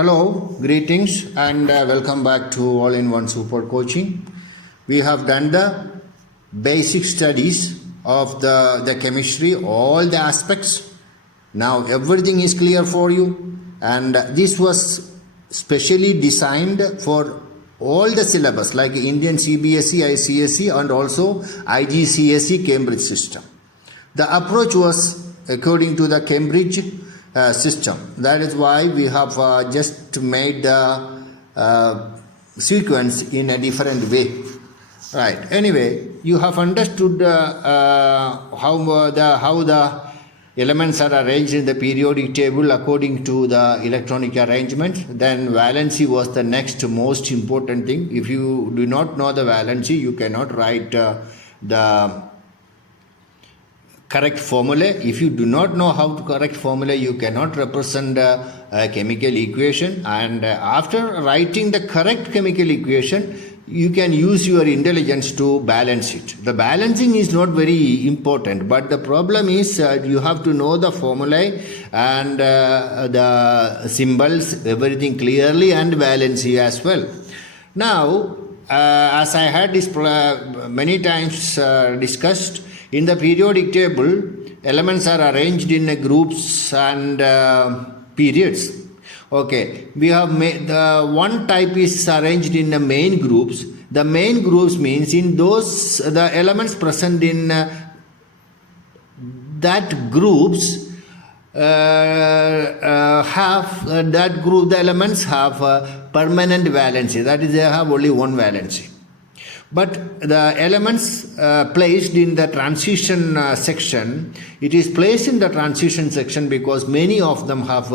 Hello, greetings and welcome back to All-in-One Super Coaching. We have done the basic studies of the chemistry, all the aspects. Now everything is clear for you, and this was specially designed for all the syllabus like Indian CBSE, ICSE and also IGCSE Cambridge system. The approach was according to the Cambridge system. That is why we have just made the sequence in a different way. Right. Anyway, you have understood how the elements are arranged in the periodic table according to the electronic arrangement. Then valency was the next most important thing. If you do not know the valency, you cannot write the correct formula. If you do not know how to correct formula, you cannot represent a chemical equation. And after writing the correct chemical equation, you can use your intelligence to balance it. The balancing is not very important, but the problem is you have to know the formulae and the symbols, everything clearly, and valency as well. Now, as I had many times discussed, in the periodic table, elements are arranged in groups and periods. Okay, we have made the one type is arranged in the main groups. The main groups means in those the elements present in that groups have that group. The elements have permanent valency. That is, they have only one valency. But the elements placed in the transition section, it is placed in the transition section because many of them have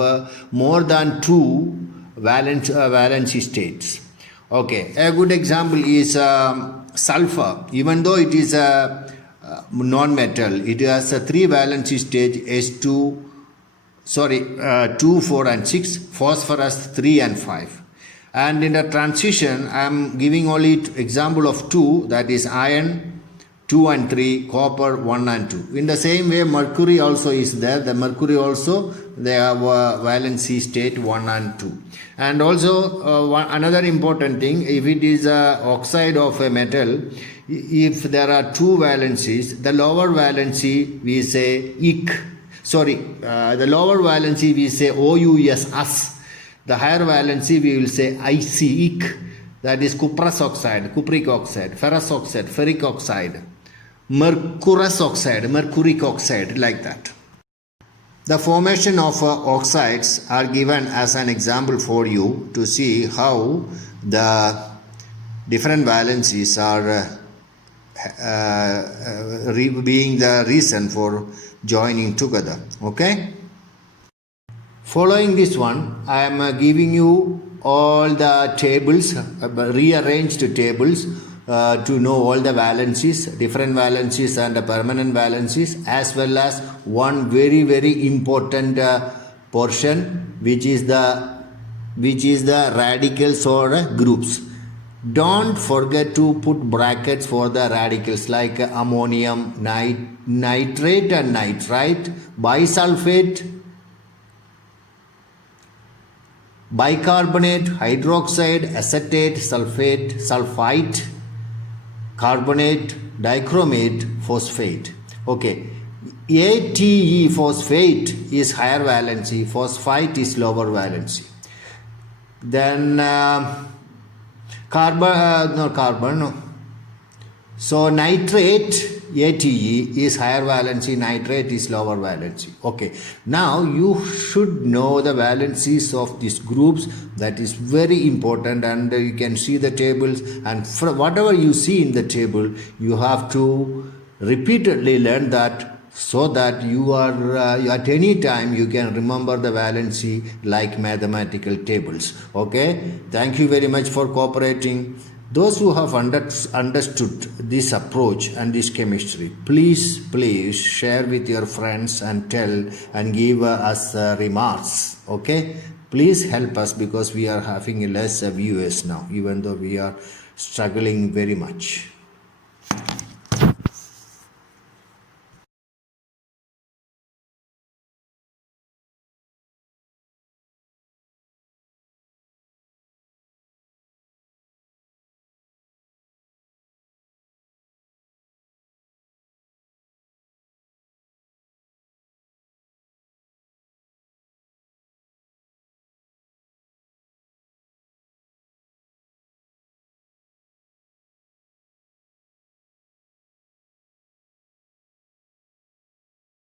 more than two valency states. Okay, a good example is sulfur. Even though it is a non-metal, it has a three valency stage: S2, 2, 4 and 6, phosphorus 3 and 5. And in the transition, I am giving only example of two, that is iron 2 and 3, copper 1 and 2. In the same way, mercury also is there. The mercury also, they have a valency state 1 and 2. And also another important thing, if it is a oxide of a metal, if there are two valencies, the lower valency we say the lower valency we say OUS. The higher valency we will say ICSE, that is cuprous oxide, cupric oxide, ferrous oxide, ferric oxide, mercurous oxide, mercuric oxide, like that. The formation of oxides are given as an example for you to see how the different valencies are being the reason for joining together. Okay? Following this one, I am giving you all the tables, rearranged tables to know all the valencies, different valencies and permanent valencies, as well as one very, very important portion, which is the radicals or groups. Don't forget to put brackets for the radicals like ammonium, nitrate and nitrite, bisulfate, bicarbonate, hydroxide, acetate, sulfate, sulfite, carbonate, dichromate, phosphate. Okay, ATE phosphate is higher valency, phosphite is lower valency. Then So nitrate, ATE is higher valency, nitrate is lower valency. Okay, now you should know the valencies of these groups. That is very important, and you can see the tables, and whatever you see in the table, you have to repeatedly learn that, so that you are at any time you can remember the valency like mathematical tables. Okay, thank you very much for cooperating. Those who have understood this approach and this chemistry, please share with your friends and tell and give us remarks. Okay, please help us, because we are having less viewers now, even though we are struggling very much.